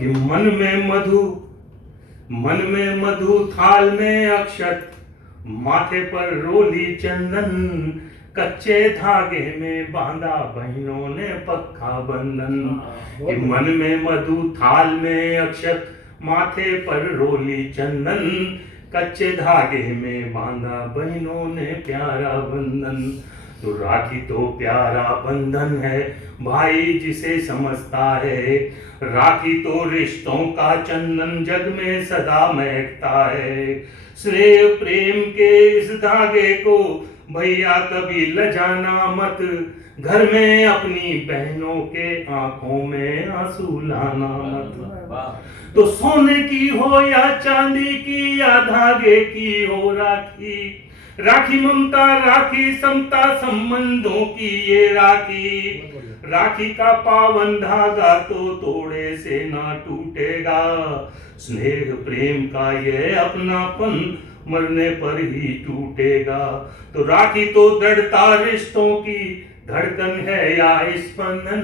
कि मन में मधु थाल में अक्षत, माथे पर रोली चंदन, कच्चे धागे में बांधा बहनों ने पक्का बंधन। कि मन में मधु थाल में अक्षत, माथे पर रोली चंदन, कच्चे धागे में बांधा बहनों ने प्यारा बंधन। तो राखी तो प्यारा बंधन है, भाई जिसे समझता है। राखी तो रिश्तों का चंदन, जग में सदा महकता है। स्नेह प्रेम के इस धागे को भैया कभी लजाना मत, घर में अपनी बहनों के आंखों में आंसू लाना मत। तो सोने की हो या चांदी की या धागे की हो राखी, राखी ममता राखी समता संबंधों की ये राखी। राखी का पावन धागा तो तोड़े से ना टूटेगा, स्नेह प्रेम का ये अपनापन मरने पर ही टूटेगा। तो राखी तो दृढ़ता रिश्तों की धड़कन है या स्पंदन,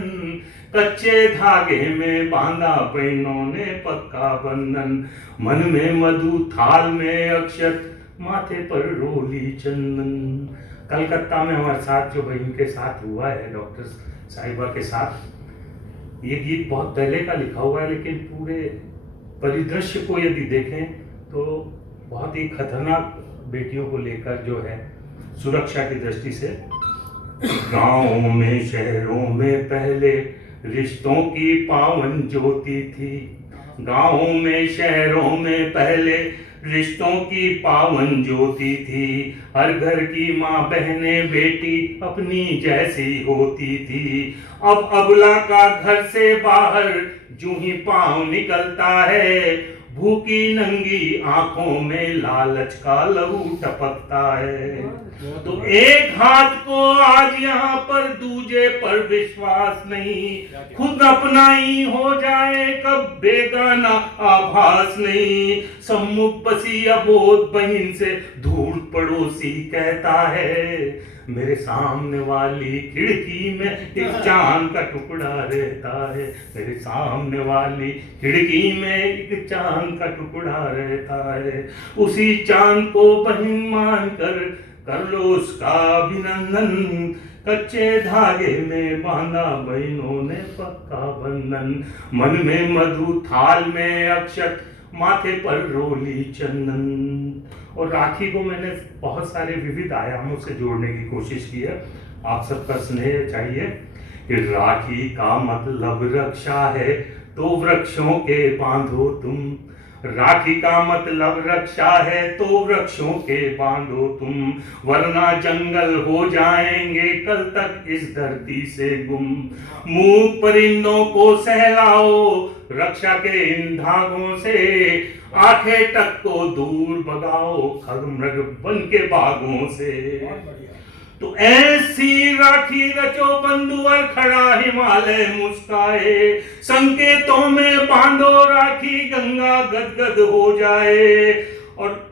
कच्चे धागे में बांधा बहनों ने पक्का बंधन। मन में मधु थाल में अक्षत, माथे पर रोली चंदन। कलकत्ता में हमारे साथ जो बहन के साथ हुआ है, डॉक्टर साहिबा के साथ, ये गीत बहुत पहले का लिखा हुआ है, लेकिन पूरे परिदृश्य को यदि देखें तो बहुत ही खतरनाक बेटियों को लेकर जो है सुरक्षा की दृष्टि से। गांवों में शहरों में पहले रिश्तों की पावन ज्योति थी, गांवों में शहरों में पहले रिश्तों की पावन ज्योति थी। हर घर की माँ बहने बेटी अपनी जैसी होती थी। अब अबला का घर से बाहर जूं ही पांव निकलता है, भूखी नंगी आंखों में लालच का लहू टपकता है। तो एक हाथ को आज यहाँ पर दूजे पर विश्वास नहीं, खुद अपना ही हो जाए कब बेगाना आभास नहीं। सम्मुख बसी अबोध बहन से धूल पड़ोसी कहता है, मेरे सामने वाली खिड़की में एक चांद का टुकड़ा रहता है। मेरे सामने वाली खिड़की में एक चांद का टुकड़ा रहता है। उसी चांद को बहन मानकर कर लो उसका अभिनंदन, कच्चे धागे में बांधा बहनों ने पक्का बंधन। मन में मधु थाल में अक्षत, माथे पर रोली चंदन। और राखी को मैंने बहुत सारे विविध आयामों से जोड़ने की कोशिश की है। आप सबका स्नेह चाहिए कि राखी का मतलब रक्षा है, तो वृक्षों के बांधो तुम। राखी का मतलब रक्षा है, तो वृक्षों के बांधो तुम, वरना जंगल हो जाएंगे कल तक इस धरती से गुम। मूक परिंदों को सहलाओ रक्षा के इन धागों से, आंखें टक को दूर भगाओ खगमृग बन के बागों से। तो ऐसी राखी रचो बंधुवर खड़ा हिमालय मुस्काए, संकेतों में बांधो राखी गंगा गदगद हो जाए। और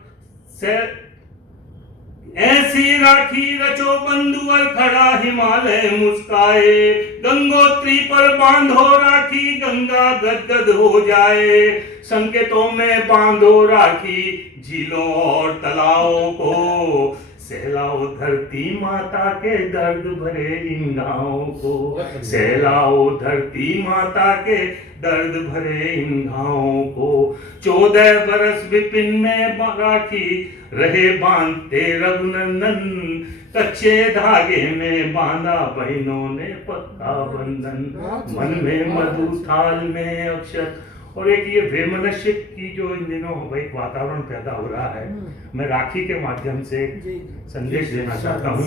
ऐसी राखी रचो बंधुवर खड़ा हिमालय मुस्काए, गंगोत्री पर बांधो राखी गंगा गदगद हो जाए। संकेतों में बांधो राखी झीलों और तालाबों को, सहलाओ धरती माता के दर्द भरे इन गाँवों को। सहलाओ धरती माता के दर्द भरे इन गाँवों को। 14 बरस विपिन में राखी रहे बांधते रघुनंदन, कच्चे धागे में बांधा बहनों ने पक्का बंधन। मन में मधु थाल में अक्षत। और एक ये वैमनस्य की जो इन दिनों एक वातावरण पैदा हो रहा है, मैं राखी के माध्यम से संदेश देना चाहता हूँ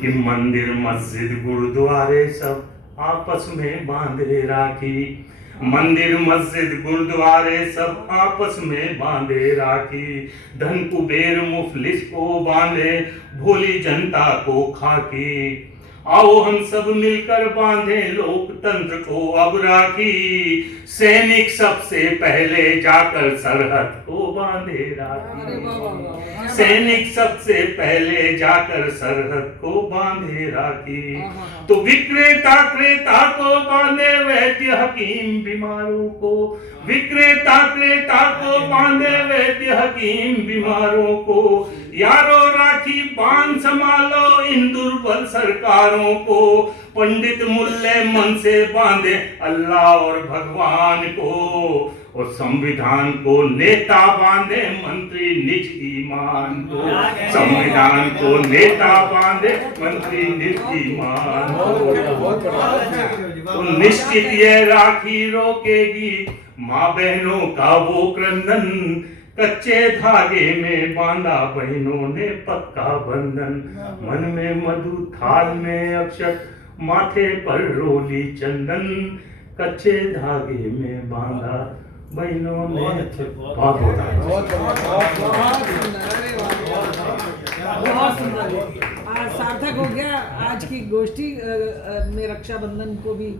कि मंदिर मस्जिद गुरुद्वारे सब आपस में बांधे राखी। मंदिर मस्जिद गुरुद्वारे सब आपस में बांधे राखी। धन कुबेर मुफलिस को बांधे, भोली जनता को खाकी। आओ हम सब मिलकर बांधे लोकतंत्र को अब राखी, सैनिक सबसे पहले जाकर सरहद को बांधे राखी, सैनिक सबसे पहले जाकर सरहद को बांधे राखी। तो विक्रेता क्रेता को बांधे वैद्य हकीम बीमारों को, विक्रेता क्रेता को बांधे वैद्य हकीम बीमारों को। यारो राखी बांध संभालो इन दुर्बल सरकारों को, पंडित मुल्ले मन से बांधे अल्लाह और भगवान को, और संविधान को नेता बांधे मंत्री निज ईमान को, संविधान को नेता बांधे मंत्री निज ईमान को। तो निश्चित ये राखी रोकेगी माँ बहनों का वो क्रंदन, कच्चे धागे में बांधा बहनों ने पक्का बंधन। मन में मधु थाल में अक्षत, माथे पर रोली चंदन, कच्चे धागे में बांधा बहनों ने। बहुत सुंदर, सार्थक हो गया आज की गोष्ठी में रक्षाबंधन को भी